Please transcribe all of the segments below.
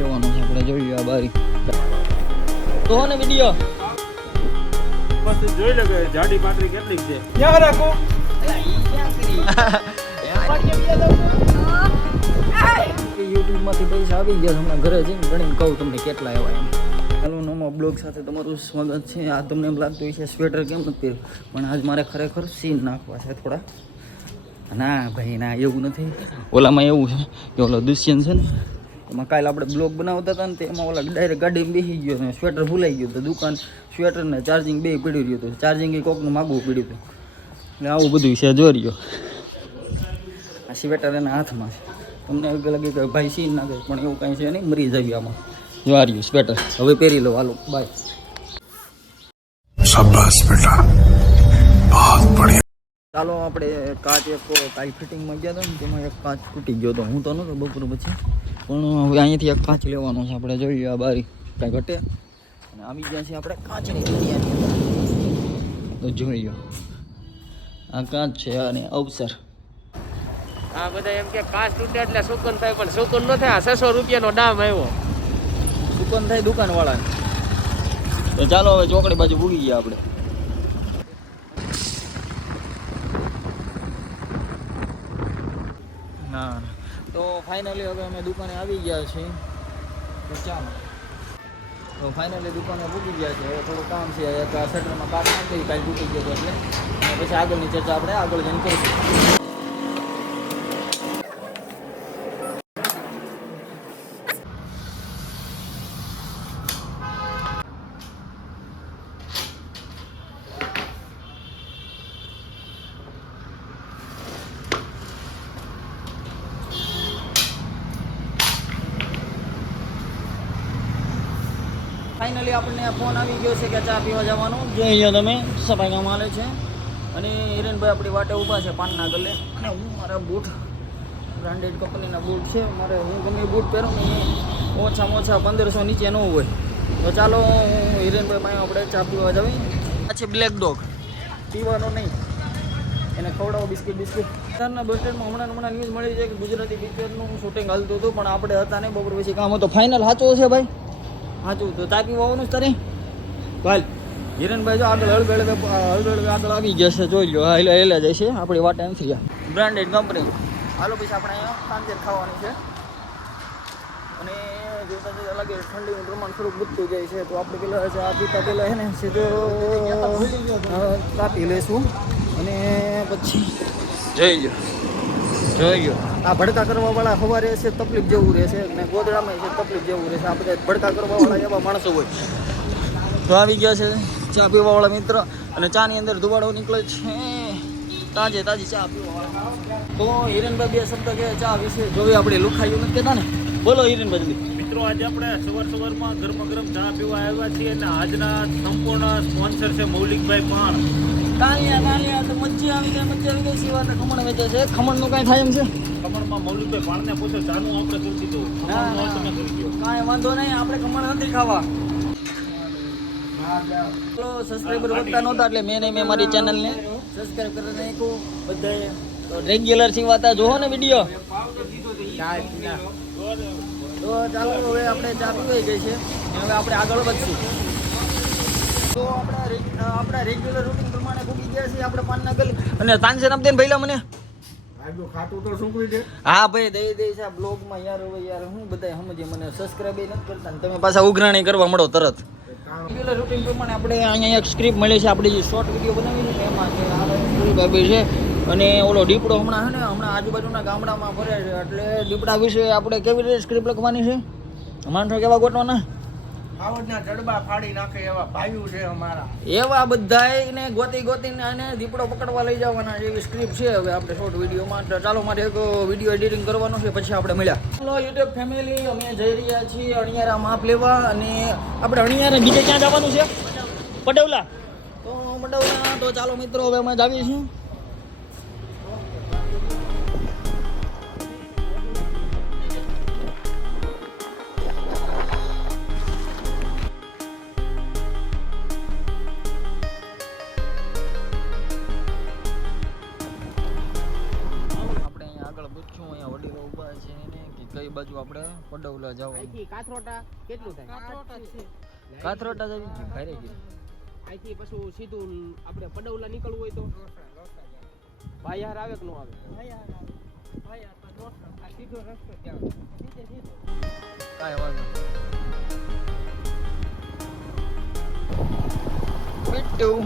લેવાનું છે આપણે, જોઈએ આ બારી તો ને વિડિયો પછી જોઈ લે કે જાડી પાટરી કેટલી છે. ક્યાં રાખો એલા ઈ ક્યાં કરી YouTube માંથી પૈસા આવી ગયા હમણાં ઘરે જઈને ગણીને કહું તમને કેટલા આવ્યા એમ. હેલો નોમા બ્લોગ સાથે તમારું સ્વાગત છે. આ તમને એમ લાગતું હોય છે સ્વેટર કેમ નથી પહેર્યું, પણ આજ મારે ખરેખર સીન નાખવા છે થોડા. ના ભાઈ ના, એવું નથી. ઓલામાં એવું છે કે ઓલો દુષ્યંત છે ને, એમાં કાલે આપણે બ્લોગ બનાવતા હતા ને તે એમાં ઓલા ડાયરેક્ટ ગાડીમાં બેસી ગયો ને સ્વેટર ભૂલાઈ ગયું હતું. દુકાન સ્વેટર ને ચાર્જિંગ બે પડી રહ્યું હતું. ચાર્જિંગ એ કોકનું માગવું પડ્યું હતું. એટલે આવું બધું છે જોર્યો. આ સ્વેટર એના હાથમાં છે. તમને એવું લાગે કે ભાઈ સીન નાખે, પણ એવું કાંઈ છે નહીં, મરી જાવી આમાં. જો આ રહ્યું સ્વેટર, હવે પહેરી લો. હાલો બાય. શાબાશ બેટા, બહુત બઢિયા. ચાલો આપણે કાચ એક કાલ ફિટિંગમાં ગયા હતા ને તેમાં એક કાચ તૂટી ગયો હતો. હું તો નહોતો બપોર પછી, પણ હવે અહીંયાથી એક કાચ લેવાનો છે આપણે. જોઈએ આ બારી કાંઈ ઘટે. અને આવી ગયા છે આપણે કાચની દુનિયાની અંદર. તો જોઈએ આ કાચ છે અને અવસર. આ બધા એમ કે કાચ તૂટે એટલે સુકન થાય, પણ સુકન ન થાય. 600 રૂપિયાનો દામ આવ્યો. દુકાન થાય દુકાનવાળાને. તો ચાલો હવે ચોકડી બાજુ ભૂગી ગયા આપણે. ના તો ફાઇનલી હવે અમે દુકાને આવી ગયા છીએ. તો ચાલો, તો ફાઇનલી દુકાને ભૂગી ગયા છે. હવે થોડું કામ છે, એક શટરમાં કાચ નાખી કાંઈ તૂટી ગયો હતો એટલે. અને પછી આગળની ચર્ચા આપણે આગળ જઈને કરીશું. ફાઇનલી આપણને ફોન આવી ગયો છે કે ચા પીવા જવાનું. જોઈએ તમે સફાઈ કામ હાલે છે. અને હિરેનભાઈ આપણી વાટે ઊભા છે પાનના ગલે. અને હું મારા બૂટ બ્રાન્ડેડ કંપનીના બૂટ છે મારે. હું ગમે બૂટ પહેરું ને ઓછામાં ઓછા 1500 નીચે ન હોય. તો ચાલો હિરેનભાઈ પાસે આપણે ચા પીવા જવી. પછી બ્લેક ડોગ પીવાનો નહીં, એને ખવડાવો બિસ્કિટ. અત્યારના બસ સ્ટેન્ડમાં હમણાં ન્યૂઝ મળી છે કે ગુજરાતી પિક્ચરનું શૂટિંગ હાલતું હતું, પણ આપણે હતા નહીં, બપોર પછી કામ હતો. ફાઇનલ સાચો છે ભાઈ, સાચું. તો ચા પીવા આવવાનું જ તારે ભાઈ. હિરણભાઈ જો આગળ હળવે આગળ આવી ગયા છે. જોઈ લો હેલા જાય છે આપણી વાટે એન્થ્રી બ્રાન્ડેડ કંપની. હાલો પછી આપણે અહીંયા સાંજે ખાવાની છે. અને જોતા જોતા લાગે ઠંડીનું પ્રમાણ થોડુંક વધતું જાય છે, તો આપણે પેલા ચા પીતા પહેલાં છે ને સીધો કાપી લઈશું. અને પછી જોઈ લો આ ભડકા કરવાવાળા સવારે છે તકલીફ જેવું રહેશે, અને ગોદડામાં છે તકલીફ જેવું રહેશે. આ બધા ભડકા કરવાવાળા એવા માણસો હોય. તો આવી ગયા છે ચા પીવાવાળા મિત્ર. અને ચાની અંદર ધુવાડો નીકળે છે. તાજી ચા પીવાવાળા. તો હિરેનભાઈ બે શબ્દ કે ચા વિશે જોઈ આપણે લુખાયું નથી કહેતા ને. બોલો હિરેનભાઈ. મિત્રો આજે આપણે સવારમાં ગરમ ચા પીવા આવ્યા છીએ, અને આજના સંપૂર્ણ સ્પોન્સર છે મૌલિકભાઈ પાણ. કાલિયા તો મચ્છી આવી ગઈ સિવાય ખમણ વેચે છે. ખમણનું કાંઈ થાય એમ છે? ખમણમાં મૌલિકભાઈ પાણને પૂછો, ચાનું આપણે કરી દીધું. તમે કરી દો, કાંઈ વાંધો નહીં, આપણે ખમણ નથી ખાવા. તો સબસ્ક્રાઈબર વધતા નહોતા એટલે મેં મારી ચેનલને સબસ્ક્રાઈબ કરી નાખ્યું બધાએ. તો રેગ્યુલર સિવાતા જોવો ને વિડીયો. તો ચાલો હવે આપણે ચા પીવાઈ ગઈ છે. હવે આપણે આગળ વધશું. તો આપણા રેગ્યુલર રૂટીન પ્રમાણે ભૂગી ગયા છીએ આપણે પાનના ગલી. અને તાનસે નામ દે ભાઈલા મને. હા ભાઈ દઈ છે બ્લોગમાં યાર. હવે યાર હું બધા સમજે મને સબસ્ક્રાઈબ નથી કરતા ને તમે પાછા ઉઘરાણી કરવા મળો તરત. રેગ્યુલર રૂટીન પ્રમાણે આપણે અહીંયા એક સ્ક્રિપ્ટ મળી છે. આપણે જે શોર્ટ વિડીયો બનાવી છે એમાં છે ભાઈ છે. અને ઓલો દીપડો હમણાં આજુબાજુના ગામડામાં ફરે છે, એટલે દીપડા વિશે આપણે કેવી રીતે સ્ક્રિપ્ટ લખવાની છે? માણસો કેવા ગોતવાના? આવડના જડબા ફાડી નાખે એવા ભાઈઓ છે અમારા. એવા બધાને ગોતીને અને દીપડો પકડવા લઈ જવાના એવી સ્ક્રિપ્ટ છે હવે આપણે શોર્ટ વિડીયોમાં. ચાલો મારે એક વિડીયો એડિટિંગ કરવાનું છે, પછી આપણે મળ્યા. ચાલો યુટ્યુબ ફેમિલી, અમે જઈ રહ્યા છીએ અણિયારા માપ લેવા. અને આપણે અણિયારા બીજે ક્યાં જવાનું છે? પડવલા. તો પડવલા. તો ચાલો મિત્રો હવે અમે જ આવીએ છીએ. આગળ પૂછ્યું અહીંયા વડીલો ઊભા છે ને કે કઈ બાજુ આપણે પડવલા જવાનું. અહીંથી કાથરોટા કેટલું થાય? કાથરોટા જવી ભારે ગઈ. અહીંથી પછી સીધું આપણે પડવલા નીકળવું હોય તો ભાયાર આવે કે ન આવે? આ સીધો રસ્તો ત્યાં કાંઈ વાંધો મીઠું.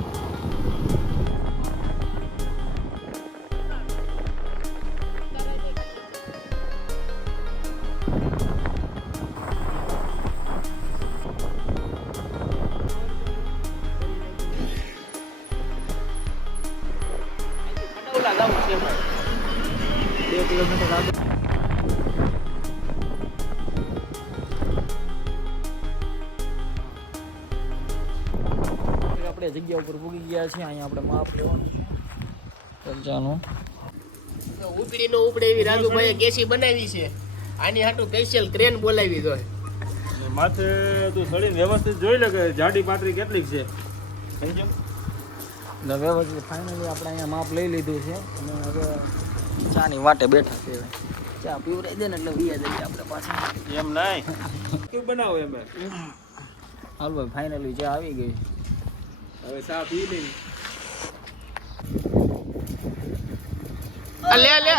પડવલા જવું છે ભાઈ. 2 કિલોમીટર આગળ. આપણે જગ્યા ઉપર પૂગી ગયા છીએ. અહીંયા આપણે માપ લેવાનું છે કબજાનું. ઉપડી નો ઉપડે એવી રાજુભાઈએ કેસી બનાવી છે. આની હાટુ સ્પેશિયલ ક્રેન બોલાવી દો. માથે તું સળીને વ્યવસ્થિત જોઈ લે કે જાડી પાતળી કેટલીક છે. એટલે વ્યવસ્થિત ફાઇનલી આપણે અહીંયા માપ લઈ લીધું છે અને હવે ચાની વાટે બેઠા છે. ચા પીવરાઈ દે ને એટલે વિયા જઈએ આપણે પાછા. એમ નહીં કેવું બનાવો એમ હાલ ભાઈ ફાઇનલી ચા આવી ગઈ. હવે ચા પી લઈ. લે લે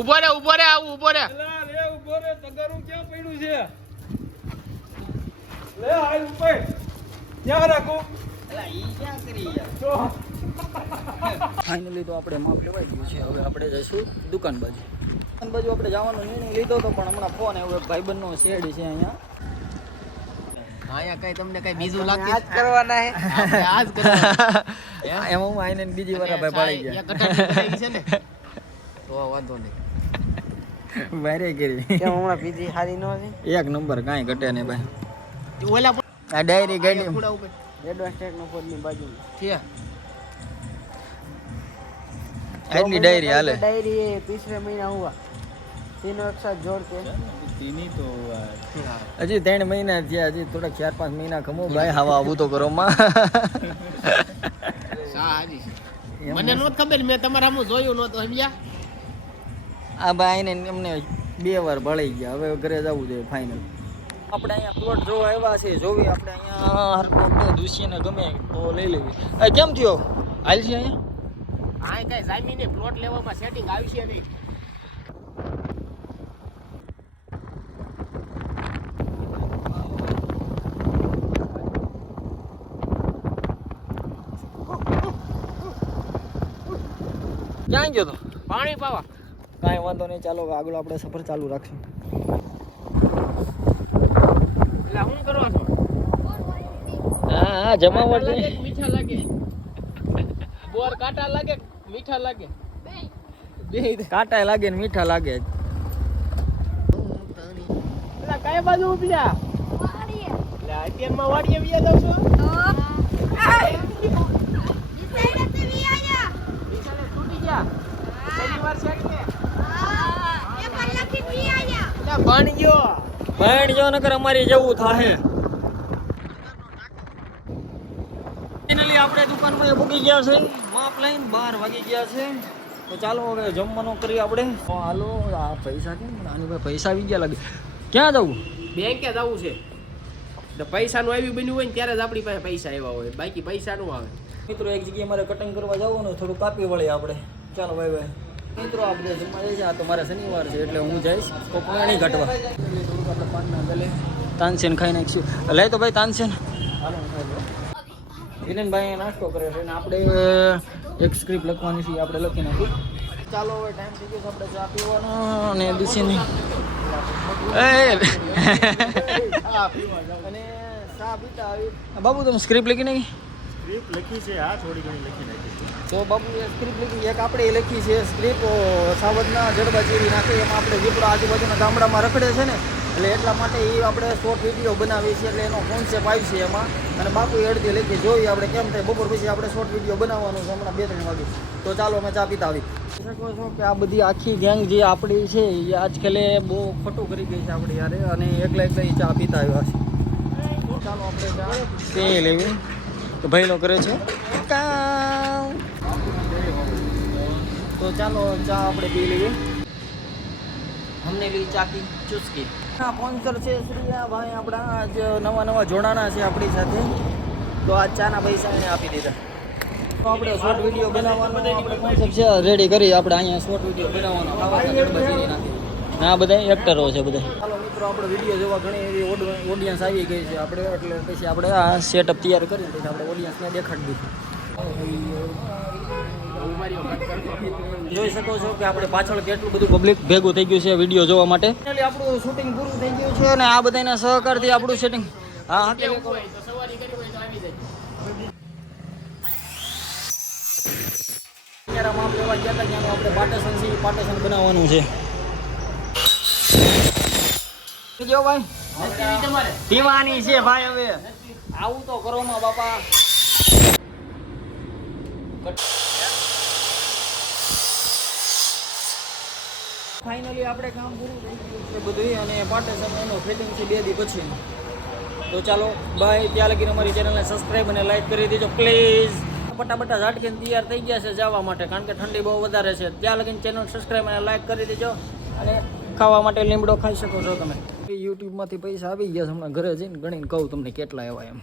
ઉભો રે આવું ઉભો રે. લે ઉભો રે તગારું ક્યાં પડ્યું છે? લે હાલ ઉપર ક્યાં રાખો? ફાઇનલી તો આપણે માપ લેવાઈ ગયું છે. હવે આપણે જઈશું દુકાન બાજુ. દુકાન બાજુ આપણે જવાનો નિર્ણય લીધો હતો પણ હમણાં ફોન આવ્યો. ભાઈબંધનો શેડ છે અહીંયા. અહીંયા કઈ તમને કઈ બીજું લાગે આજ કરવાના હે? આપણે આજ કરવાના. એમાં હું આઈને બીજી વાર ભાઈ પાડી ગયા. એક કટાડી બનાવી છે ને તો વાંધો નહીં. વારે કરી કેમ હમણાં પીજી હારી નો છે? એક નંબર કાંઈ ઘટે નહીં ભાઈ. ઓલા આ ડાયરી ગાડી પૂડા ઉપર એડવાન્સ ટેકનો ફોનની બાજુમાં છે. આટલી ડાયરી હાલે. डायरी है तीसरे महीना हुआ तीनों एक साथ जोड़ के તેની તો હજી 3 મહિના થયા. હજી થોડાક 4-5 મહિના ખમો ભાઈ. હવા આવું તો કરો માં. સા હાજી છે. મને નહોત ખબર, મેં તમારા આમ જોયું નહોતું સમજ્યા. આ ભાઈ ને એમને 2 વાર ભળી ગયા. હવે ઘરે જવું જોઈએ ફાઇનલ. આપણે અહીંયા પ્લોટ જોવા આવ્યા છે. જોવી આપણે અહીંયા હરકો દુશીને ગમે તો લઈ લેવી. કેમ થયો હાલ છે અહીંયા? આ કઈ જામીને પ્લોટ લેવામાં સેટિંગ આવશે નહીં. ક્યાં ગયો તો? પાણી પાવા કાંઈ વાંધો નહીં. ચાલો આગળ આપણે સફર ચાલુ રાખશું. એટલે શું કરવા છો? હા જમાવટ લાગે કે મીઠા લાગે? બોર કાટા લાગે કે મીઠા લાગે? બે કાંટા લાગે ને મીઠા લાગે. એટલે કઈ બાજુ ઉપડ્યા? એટલે અત્યારમાં વાડીએ વ્યા જાવ છો? બિચારે તૂટી ગયા. પહેલી વાર છે કે? એટલે બન ગયો. ભણ જો નકર અમારી જવું થાહે. ફાઇનલી આપણે દુકાનમાં પૂકી ગયા છે. માપ લઈને 12 વાગી ગયા છે. તો ચાલો હવે જમવાનું કરીએ આપણે. હાલો આ પૈસા કેમ આની ભાઈ પૈસા આવી ગયા લાગે. ક્યાં જવું? બેંકે જવું છે. તો પૈસાનું આવ્યું બન્યું હોય ને ત્યારે જ આપણી પાસે પૈસા આવ્યા હોય, બાકી પૈસા નું આવે. મિત્રો એક જગ્યાએ મારે કટિંગ કરવા જવાનું, થોડું કાપી વળીએ આપણે. ચાલો ભાઈ ભાઈ મિત્રો આપણે જમવા જઈએ છીએ. આ તો મારે શનિવાર છે એટલે હું જઈશ કોપડા નહીં કાઢવા. થોડુંક આપણે પાનના ગલે તાનસેન ખાઈ નાખીશું. લે તો ભાઈ તાનસેન. હાલો વિરેનભાઈ નાસ્તો કરે છે અને આપણે એક સ્ક્રિપ્ટ લખવાની છે, આપણે લખી નાખી. ચાલો હવે ટાઈમ થઈ ગયો છે આપણે ચા પીવાનો અને દુશીની અને ચા પીતા આવી. બાબુ તમે સ્ક્રિપ્ટ લખી નાખી? સ્ક્રિપ્ટ લખી છે. આ થોડી ઘણી લખી નાખી છે. તો બાબુ એ સ્ક્રિપ્ટ લખી. એક આપણે લખી છે સ્ક્રિપ્ટ સાવજના જડબા ચીરી નાખી. એમાં આપણે દીપડા આજુબાજુના ગામડામાં રખડે છે ને એટલે એટલા માટે એ આપણે શોર્ટ વિડીયો બનાવીએ છીએ. એટલે એનો કોન્સેપ્ટ આવી છે એમાં. અને બાપુ અડધી લખી જોઈએ આપણે કેમ થાય. બપોર પછી આપણે શોર્ટ વિડીયો બનાવવાનું છે હમણાં 2-3 વાગે. તો ચાલો અમે ચા પીતા આવી. શકો છો કે આ બધી આખી ગેંગ જે આપણી છે એ આજકાલે બહુ ખોટું કરી ગઈ છે આપણે યારે, અને એકલા એકલા ચા પીતા આવ્યા છે. ચાલો આપણે ચા પી લેવી. તો ભાઈનો કરે છે કામ. તો ચાલો ચા આપણે પી લઈએ. हमने ली चाकी ચુસ્કી હા સ્પોન્સર છે શ્રીયા ભાઈ આપણા આજ નવા જોડાણા છે આપણી સાથે તો આ ચાના પૈસા એને આપી દીધા તો આપણે શોર્ટ વિડીયો બનાવવાનો આપણે કોન્સેપ્ટ છે રેડી કરી આપણે અહીંયા શોર્ટ વિડીયો બનાવવાનો આ બધા એક્ટરો છે બધા ચાલો મિત્રો આપણે વિડીયો જોવા ઘણી એવી ઓડિયન્સ આવી ગઈ છે આપણે એટલે પછી આપણે આ સેટઅપ તૈયાર કરીને પછી આપણે ઓડિયન્સને દેખાડી દઈશું જોઈ શકો છો કે આપણે પાછળ કેટલું બધું પબ્લિક ભેગું થઈ ગયું છે વિડીયો જોવા માટે આપણું શૂટિંગ પૂરું થઈ ગયું છે અને આ બધાના સહકારથી આપણું શૂટિંગ હા માપ લેવા ગયા હતા ત્યાંનું આપણે પાર્ટેશન બનાવવાનું છે જો ભાઈ પીવાની છે ભાઈ હવે આવું તો કરો માં બાપા ફાઇનલી આપણે કામ પૂરું થઈ ગયું છે બધું અને પાર્ટેશન એનો ફિટિંગ છે 2 દી પછી તો ચાલો બાય ત્યાં લગીને અમારી ચેનલને સબસ્ક્રાઈબ અને લાઈક કરી દેજો પ્લીઝ ફટાફટ ઝાટકીને તૈયાર થઈ ગયા છે જવા માટે કારણ કે ઠંડી બહુ વધારે છે ત્યાં લગીને ચેનલ સબસ્ક્રાઈબ અને લાઈક કરી દેજો અને ખાવા માટે લીમડો ખાઈ શકો છો તમે યુટ્યુબમાંથી પૈસા આવી ગયા છે હમણાં ઘરે જઈને ગણીને કહું તમને કેટલા એવા એમ